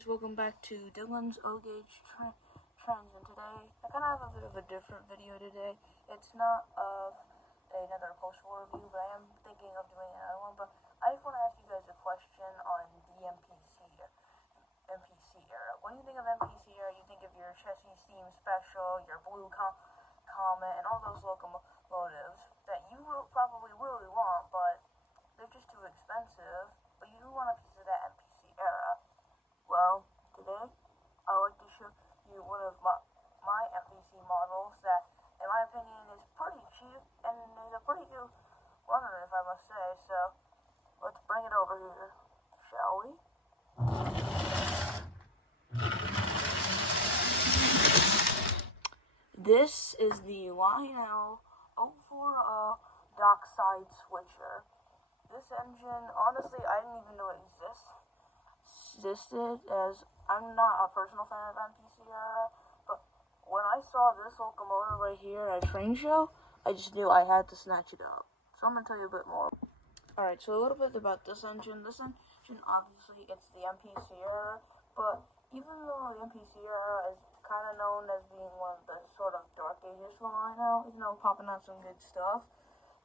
Guys, welcome back to Dylan's O-Gauge Trends, and today I kind of have a bit of a different video today. It's not of another postal review, but I am thinking of doing another one. But I just want to ask you guys a question on the MPC era. When you think of MPC era, you think of your chassis steam special, your blue Comet, and all those locomotives that you probably really want, but they're just too expensive. But you do want a piece of that MPC era. Well, today I would like to show you one of my MPC models that, in my opinion, is pretty cheap and is a pretty good runner, if I must say. So let's bring it over here, shall we? This is the Lionel 040 Dockside switcher. This engine, honestly, I didn't even know it existed, as I'm not a personal fan of MPC era, but when I saw this locomotive right here at a train show, I just knew I had to snatch it up. So I'm going to tell you a bit more. Alright, so a little bit about this engine. This engine, obviously, it's the MPC era, but even though the MPC era is kind of known as being one of the sort of dark ages for Lionel, even though popping out some good stuff,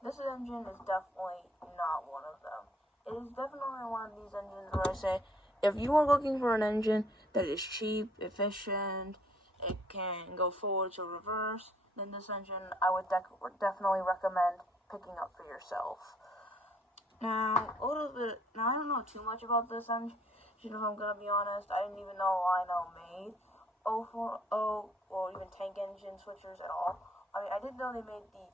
this engine is definitely not one of them. It is definitely one of these engines where I say, if you are looking for an engine that is cheap, efficient, it can go forward to reverse, then this engine I would definitely recommend picking up for yourself. Now, I don't know too much about this engine, if I'm going to be honest. I didn't even know Lionel made 040 or even tank engine switchers at all. I mean, I did know they made the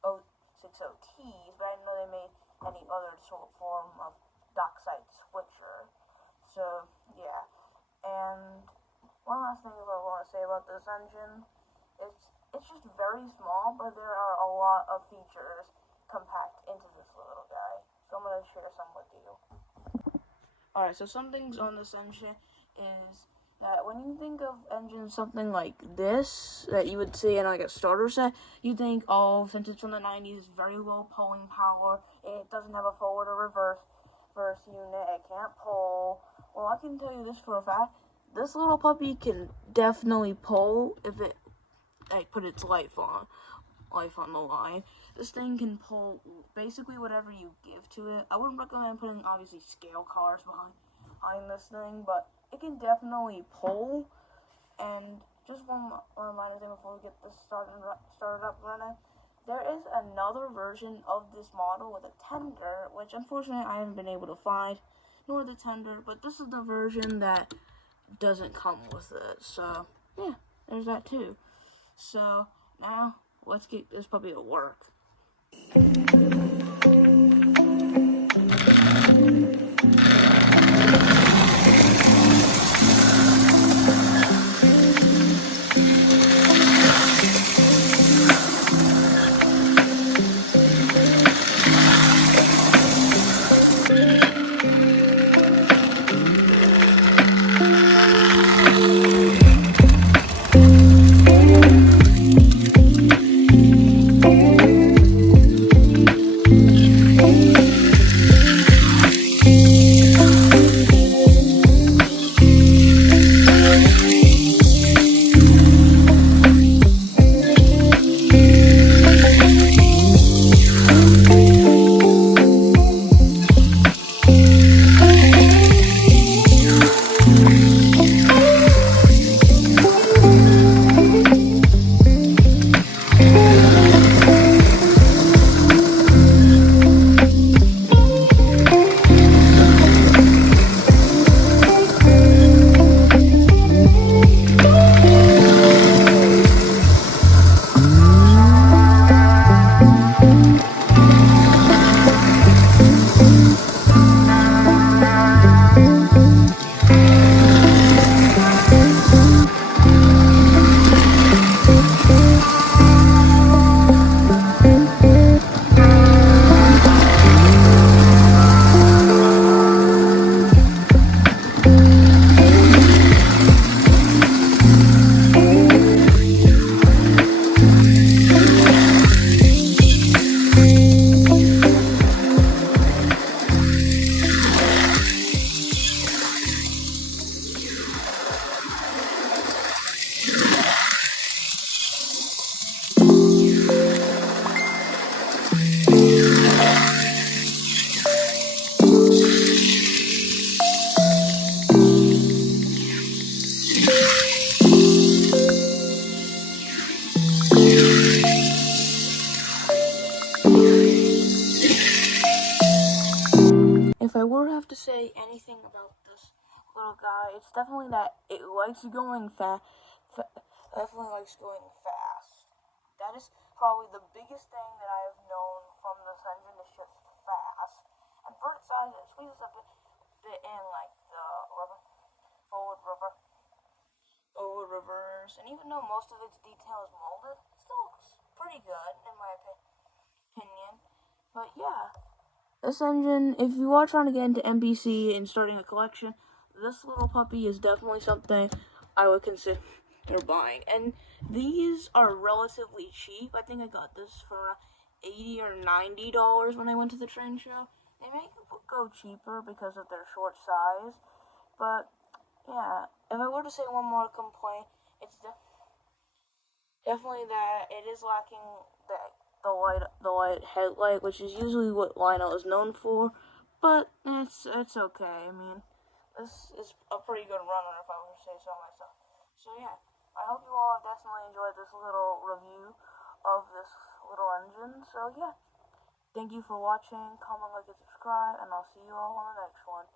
060Ts, but I didn't know they made any other sort of form of Dockside switcher. So yeah, and one last thing I want to say about this engine, it's just very small, but there are a lot of features compact into this little guy. So I'm going to share some with you. Alright, so some things on this engine is that when you think of engines something like this that you would see in like a starter set, you think, oh, since it's from the 90s, very low pulling power, it doesn't have a forward or reverse unit, it can't pull. Well, I can tell you this for a fact, this little puppy can definitely pull if it put its life on the line. This thing can pull basically whatever you give to it. I wouldn't recommend putting obviously scale cars behind this thing, but it can definitely pull. And just one reminder thing before we get this started up running. There is another version of this model with a tender, which unfortunately I haven't been able to find, nor the tender, but this is the version that doesn't come with it. So, yeah, there's that too. So, now, let's get this puppy to work. if I were to have to say anything about this little guy, it's definitely that it likes going definitely likes going fast. That is probably the biggest thing that I have known from this engine is just fast. And for its size, it squeezes a bit in like the forward reverse, and even though most of its detail is molded, it still looks pretty good in my opinion. But yeah, this engine, if you are trying to get into MPC and starting a collection, this little puppy is definitely something I would consider buying. And these are relatively cheap. I think I got this for $80 or $90 when I went to the train show. They may go cheaper because of their short size, but yeah, if I were to say one more complaint, it's definitely that it is lacking the light headlight, which is usually what Lionel is known for. But it's okay. I mean, this is a pretty good runner, if I were to say so myself. So yeah, I hope you all have definitely enjoyed this little review of this little engine. So yeah, thank you for watching. Comment, like, and subscribe, and I'll see you all on the next one.